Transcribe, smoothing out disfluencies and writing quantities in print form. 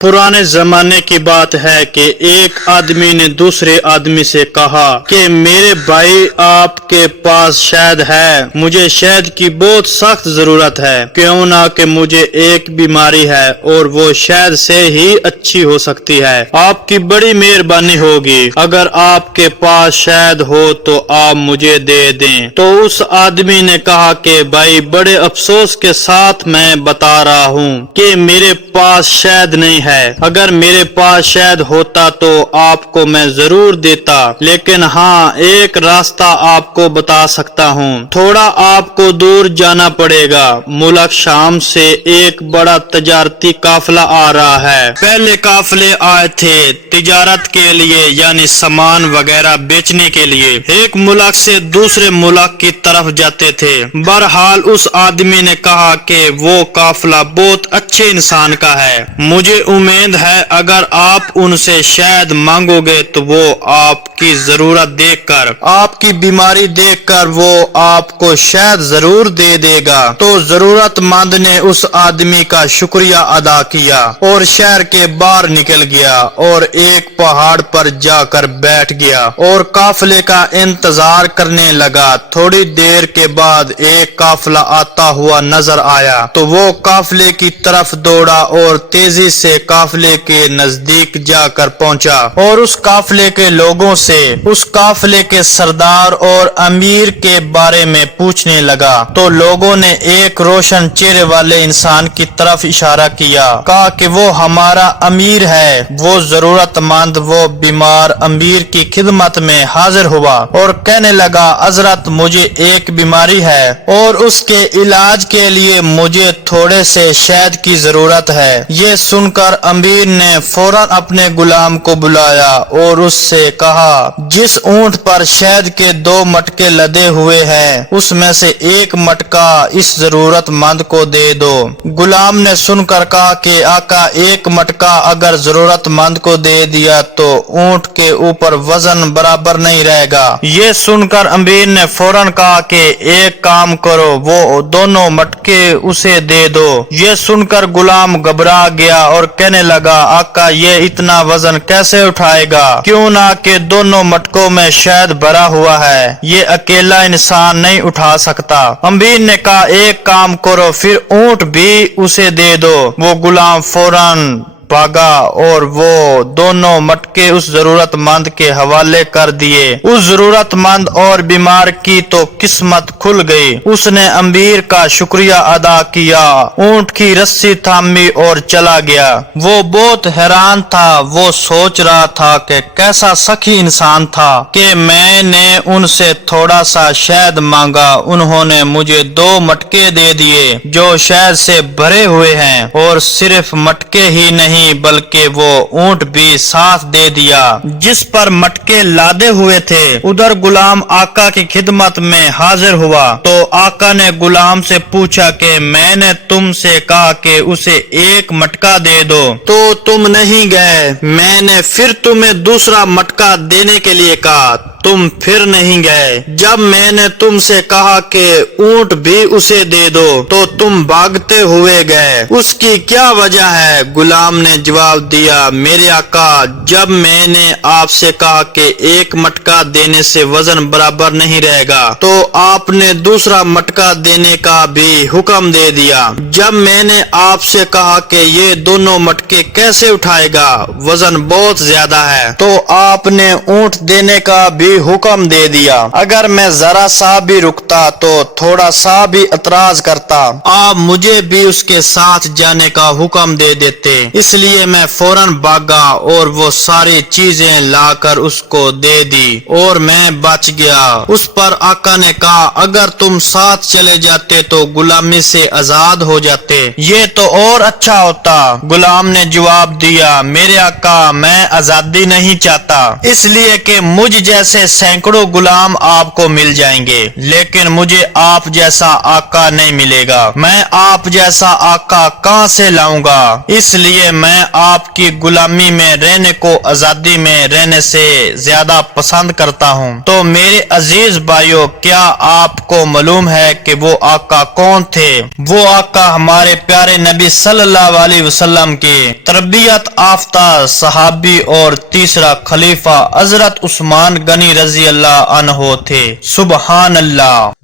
पुराने जमाने की बात है कि एक आदमी ने दूसरे आदमी से कहा कि मेरे भाई आपके पास शहद है, मुझे शहद की बहुत सख्त जरूरत है, क्यों ना कि मुझे एक बीमारी है और वो शहद से ही अच्छी हो सकती है। आपकी बड़ी मेहरबानी होगी, अगर आपके पास शहद हो तो आप मुझे दे दें। तो उस आदमी ने कहा कि भाई बड़े अफसोस के साथ मैं बता रहा हूँ कि मेरे पास शहद नहीं है। अगर मेरे पास शहद होता तो आपको मैं जरूर देता, लेकिन हाँ एक रास्ता आपको बता सकता हूँ। थोड़ा आपको दूर जाना पड़ेगा। मुल्क शाम से एक बड़ा तजारती काफिला आ रहा है। पहले काफिले आए थे तिजारत के लिए, यानी सामान वगैरह बेचने के लिए, एक मुल्क से दूसरे मुल्क की तरफ जाते थे। बहरहाल उस आदमी ने कहा कि वो काफिला बहुत अच्छे इंसान का है, मुझे उम्मीद है अगर आप उनसे शहद मांगोगे तो वो आपकी जरूरत देखकर, आपकी बीमारी देखकर वो आपको शहद जरूर दे देगा। तो जरूरतमंद ने उस आदमी का शुक्रिया अदा किया और शहर के बाहर निकल गया और एक पहाड़ पर जाकर बैठ गया और काफिले का इंतजार करने लगा। थोड़ी देर के बाद एक काफिला आता हुआ नजर आया तो वो काफिले की तरफ दौड़ा और तेजी से काफिले के नजदीक जाकर पहुंचा और उस काफिले के लोगों से उस काफिले के सरदार और अमीर के बारे में पूछने लगा। तो लोगों ने एक रोशन चेहरे वाले इंसान की तरफ इशारा किया, कहा कि वो हमारा अमीर है। वो जरूरतमंद वो बीमार अमीर की खिदमत में हाजिर हुआ और कहने लगा, हजरत मुझे एक बीमारी है और उसके इलाज के लिए मुझे थोड़े से शहद की जरूरत है। ये सुनकर अमीर ने फौरन अपने गुलाम को बुलाया और उससे कहा, जिस ऊंट पर शहद के 2 मटके लदे हुए हैं उसमें से एक मटका इस जरूरतमंद को दे दो। गुलाम ने सुनकर कहा कि आका एक मटका अगर जरूरतमंद को दे दिया तो ऊंट के ऊपर वजन बराबर नहीं रहेगा। ये सुनकर अमीर ने फौरन कहा कि एक काम करो, वो दोनों मटके उसे दे दो। ये सुनकर गुलाम घबरा गया और कहने लगा, आका ये इतना वजन कैसे उठाएगा, क्यों ना कि दोनों मटकों में शहद भरा हुआ है, ये अकेला इंसान नहीं उठा सकता। अमीर ने कहा एक काम करो, फिर ऊंट भी उसे दे दो। वो गुलाम फौरन भागा और वो दोनों मटके उस जरूरतमंद के हवाले कर दिए। उस जरूरतमंद और बीमार की तो किस्मत खुल गई। उसने अमीर का शुक्रिया अदा किया, ऊंट की रस्सी थामी और चला गया। वो बहुत हैरान था। वो सोच रहा था कि कैसा सखी इंसान था कि मैंने उनसे थोड़ा सा शहद मांगा, उन्होंने मुझे 2 मटके दे दिए जो शहद से भरे हुए हैं, और सिर्फ मटके ही नहीं बल्कि वो ऊंट भी साथ दे दिया जिस पर मटके लादे हुए थे। उधर गुलाम आका की खिदमत में हाजिर हुआ तो आका ने गुलाम से पूछा कि मैंने तुमसे कहा कि उसे एक मटका दे दो तो तुम नहीं गए, मैंने फिर तुम्हें दूसरा मटका देने के लिए कहा, तुम फिर नहीं गए। जब मैंने तुमसे कहा कि ऊंट भी उसे दे दो तो तुम भागते हुए गए, उसकी क्या वजह है? गुलाम ने जवाब दिया, मेरे आका जब मैंने आपसे कहा कि एक मटका देने से वजन बराबर नहीं रहेगा तो आपने दूसरा मटका देने का भी हुक्म दे दिया। जब मैंने आपसे कहा कि ये दोनों मटके कैसे उठाएगा, वजन बहुत ज्यादा है, तो आपने ऊंट देने का भी हुक्म दे दिया। अगर मैं जरा सा भी रुकता तो थोड़ा सा भी एतराज करता, आप मुझे भी उसके साथ जाने का हुक्म दे देते। इसलिए मैं फौरन भागा और वो सारी चीजें लाकर उसको दे दी और मैं बच गया। उस पर आका ने कहा, अगर तुम साथ चले जाते तो गुलामी से आजाद हो जाते, ये तो और अच्छा होता। गुलाम ने जवाब दिया, मेरे आका मैं आजादी नहीं चाहता, इसलिए कि मुझ जैसे ایسے سینکڑوں غلام آپ کو مل جائیں گے، لیکن مجھے آپ جیسا آقا نہیں ملے گا۔ میں آپ جیسا آقا کہاں سے لاؤں گا؟ اس لیے میں آپ کی غلامی میں رہنے کو آزادی میں رہنے سے زیادہ پسند کرتا ہوں۔ تو میرے عزیز بھائیو، کیا آپ کو معلوم ہے کہ وہ آقا کون تھے؟ وہ آقا ہمارے پیارے نبی صلی اللہ علیہ وسلم کے تربیت یافتہ صحابی اور تیسرا خلیفہ حضرت عثمان غنی رضی اللہ عنہ تھے۔ سبحان اللہ۔